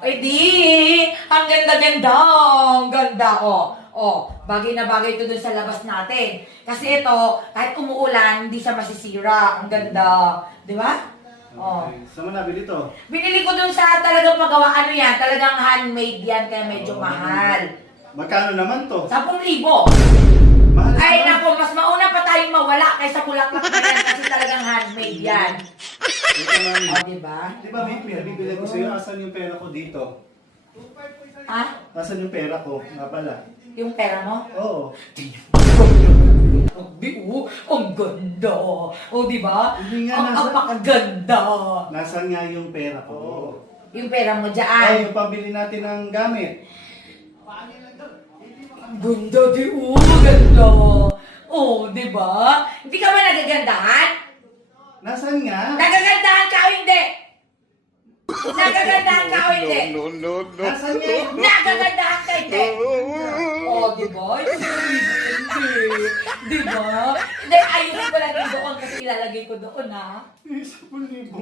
Ay di, ang ganda-ganda, ang ganda, oh. Oh, bagay na bagay ito dun sa labas natin. Kasi ito, kahit umuulan, hindi siya masisira. Ang ganda. Di ba? Oh. Okay. Saan mo nabili to? Binili ko dun sa talagang magawa, ano yan, talagang handmade yan, kaya medyo mahal. Magkano naman to? 10,000. Mahal Ay, naman. nako, mas mauna pa tayong mawala kaysa bulaklak na yan kasi talagang handmade yan. Ito, mami. O, di ba? Di ba may bibili ko sa'yo? Asan yung pera ko dito? Ha? Asan yung pera ko? Nga pala. Yung pera mo? Oo. Ang ganda. O, di ba? Hindi nga, Ang nasa- apakaganda. Nasaan nga yung pera ko? Yung pera mo Ay, dyan. yung pambili natin ng gamit. Ang ganda, di o. Ganda. O, di ba? Hindi ka ba nagagandahan? Nasaan nga? Nagagandahan ka o hindi? Nagagandahan ka o hindi? Nasaan nga yung Nagagandahan ka hindi? O, di ba? Hindi. Di ba? Hindi, ayusin ko lang yung doon kasi ilalagay ko doon, ha? 10,000 ko.